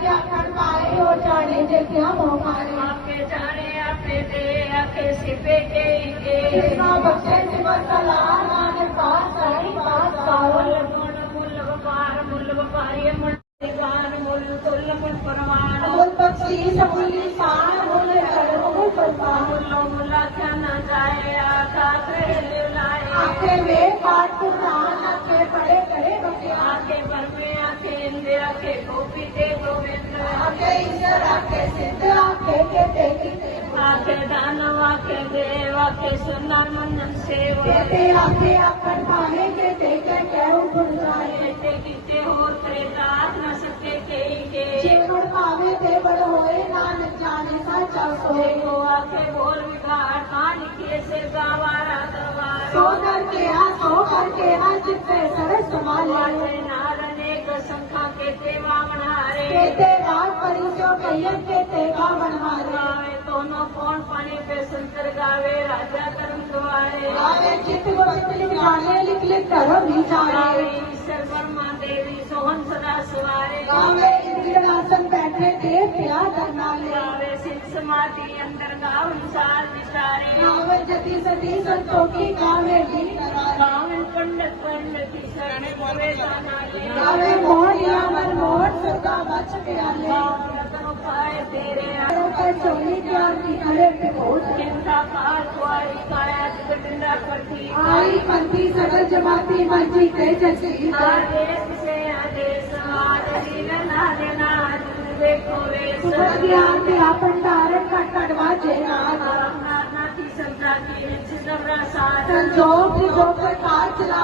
क्या कर पाए हो जाने जे क्या मोहारे आपके जाने, आपने दे आपके सिपे के इके कृष्णा बख्शे सिमर सलाह नाने पास सारी पास पाओ मुल मुल व्यापार मुल व्यापारी मुल परिवार मुल तुल मुल परवान मुल बख्शी सबुल निशान मुल कर्म मुल प्रपान मुल मुला क्या ना जाए आकाश रहे लाए आके वे पाठ पुराण आके पढ़े करे बख्या आके भर में आके इंदिरा के गोपी दे आके ईश्वर आके सिद्ध आके के आके दानव आके देव आके सुना मन सेव आके अपन पाने के तेगे कहू गुण जाए। किते हो त्रेतात न सके के के जेवड़ पावे ते बड़ होए नानक जाने सा चल सोए। को आके बोल विकार कान के से गावारा दरबार। सो डर के आ सो कर के आ जित सरस कमाल ले संखा के तेवा बनहारे केते राग परिचो कहियन के तेवा बनहारे आवे तोनो कौन पानी पे संतर गावे राजा कर्म गवारे आवे चित गोपिली गाने लिख लिख करो विचारे। ईश्वर परमा देवी सोहन सदा सवारे गावे इंद्रनासन बैठे देव प्या करनाले गावे सिद्ध समाधि अंतर गाव अनुसार विचारे। गावे जति सती संतों की गावे लीन गोवे ले गावे मोहन यामन मोहन बच प्याले पर सोनी प्यार की करे बहुत चिंता काल कुआरी काया जगटिंदा करती। आई पंथी सगल जमाती मंची ते जसी आदेश से आदेश आदि ना देना देखो वे सुबह ज्ञान ते आपन धारण का कड़वा जेनाद नाथी संता की सिद्धवरा साथ संजोग जो प्रकार चलावे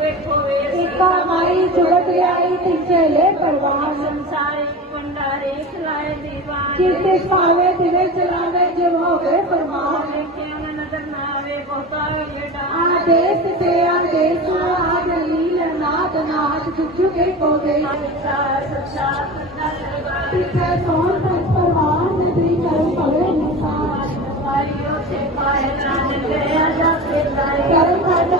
देखो माई जुगत आई तिचे ले परवान संसारिक भंडारे खिलाए दीवान किरते पावे दिवे चलावे जब होवे फरमान देखे नज़र ना आवे बहुता ये आदेश ते आदेश आद लील नाद नाद जुजु के को दे साक्षात साक्षात सोन पर परवान नदी कर पवे लाए। कर्म